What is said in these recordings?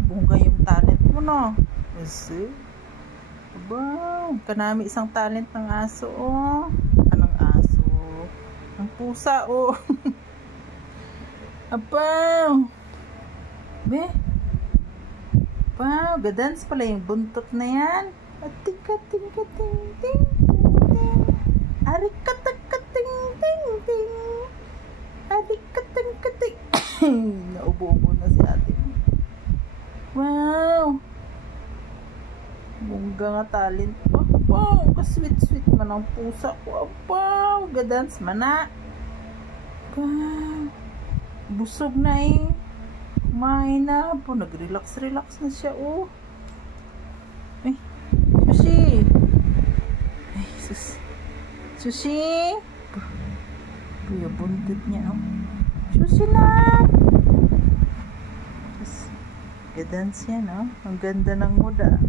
Bongga yung talent mo, no? Kasi, aba, kanami isang talent ng aso, oh. Anong aso? Ang pusa, oh. Aba, be, wow, gadans pala yung buntot na yan. Ating kating kating ting ting ting. Arikating kating ting ting. Arikating kating. Naubo-ubo na si ate. Wow, bongga nga talent pa. Wow, kasweet-sweet man ang pusa ko. Wow, gadans man na. Wow, busog na eh. Kumain na po, nag-relax na siya, oh. Ay, Sushi. Ay, Sushi. Kuya, buntot niya, oh. Sushi na. Gadans yan, oh. Ang ganda ng mood, ah.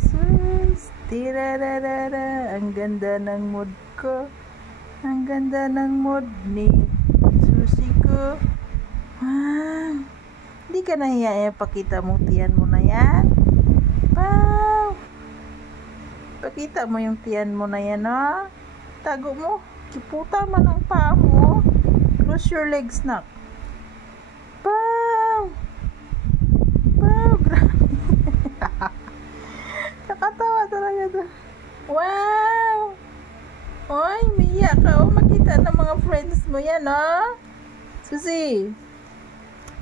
Sus, tirararara. Ang ganda ng mood ko. Ang ganda ng mood ni Sushi ko. Wow, hindi ka nahiya, pakita mo tiyan mo na yan. Wow, pakita mo yung tiyan mo na yan, ha? Tago mo, kiputa man ang paa mo. Cross your legs, nak. Wow, wow, grabe. Nakatawa talaga to. Wow, oy, miyak ka, oh. Makita ng mga friends mo yan, ha? Susi.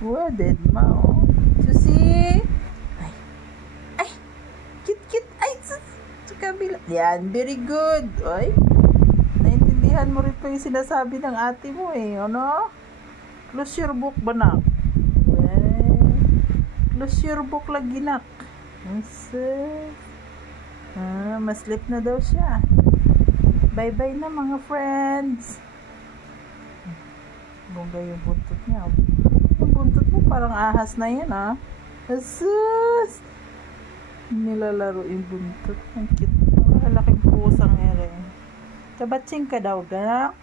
Wow, dead ma, oh. Susi. Ay, cute. Ay, sa kabila. Yan, very good. Ay, naintindihan mo rin pa yung sinasabi ng ate mo, eh. Ano? Close your book ba, nak? Close your book lagi, nak. Maslip na daw siya. Bye-bye na, mga friends. Bongga yung buntot niya. Yung buntot mo parang ahas na yan, ah. Asus! Nilalaro yung buntot. Ang cute. Malaking pusang ere. Kabatsing ka daw, ganak.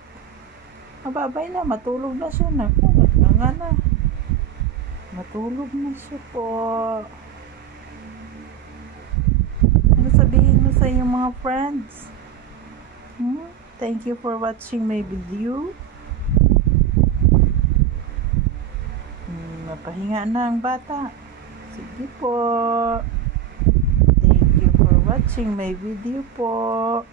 Mababay na. Matulog na siya. Naku, naganga na. Matulog na siya po. Ano sabihin mo sa iyong mga friends? Thank you for watching my video. Mapahinga na ang bata. Sige po. Thank you for watching my video po.